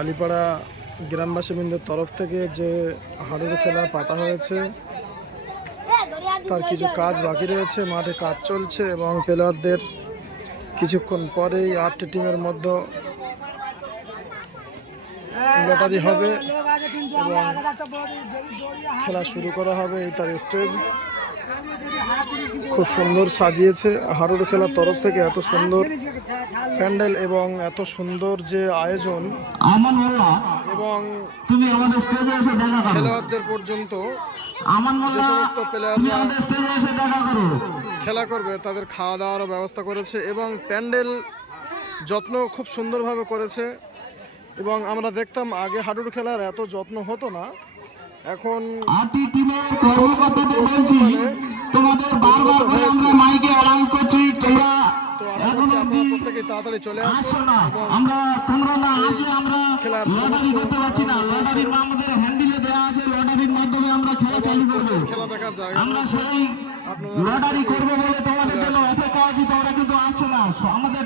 আলিপাড়া গ্রামবাসীবৃন্দের তরফ থেকে যে হাডুডু খেলা পাতা হয়েছে তার কিছু কাজ বাকি রয়েছে, মাঠে কাজ চলছে এবং প্লেয়ারদের কিছুক্ষণ পরেই 8টি টিমের মধ্যে লটারি হবে এবং খেলা শুরু করা হবে। এই তার স্টেজ খুব সুন্দর সাজিয়েছে হাডুডু খেলার তরফ থেকে। এত সুন্দর প্যান্ডেল এবং এত সুন্দর যে আয়োজন এবং খেলোয়াড়দের পর্যন্ত যে সমস্ত প্লেয়াররা খেলা করবে তাদের খাওয়া দাওয়ারও ব্যবস্থা করেছে এবং প্যান্ডেল যত্ন খুব সুন্দরভাবে করেছে। এবং আমরা দেখতাম আগে হাডুডু খেলার এত যত্ন হতো না, এখন তো আশা করছি আপনারা প্রত্যেকেই তাড়াতাড়ি চলে আসুন এবং খেলার খেলা দেখার জায়গা লটারি করবো বলে তোমাদের জন্য অপেক্ষা আছি, তোমরা কিন্তু আসছো না। আমাদের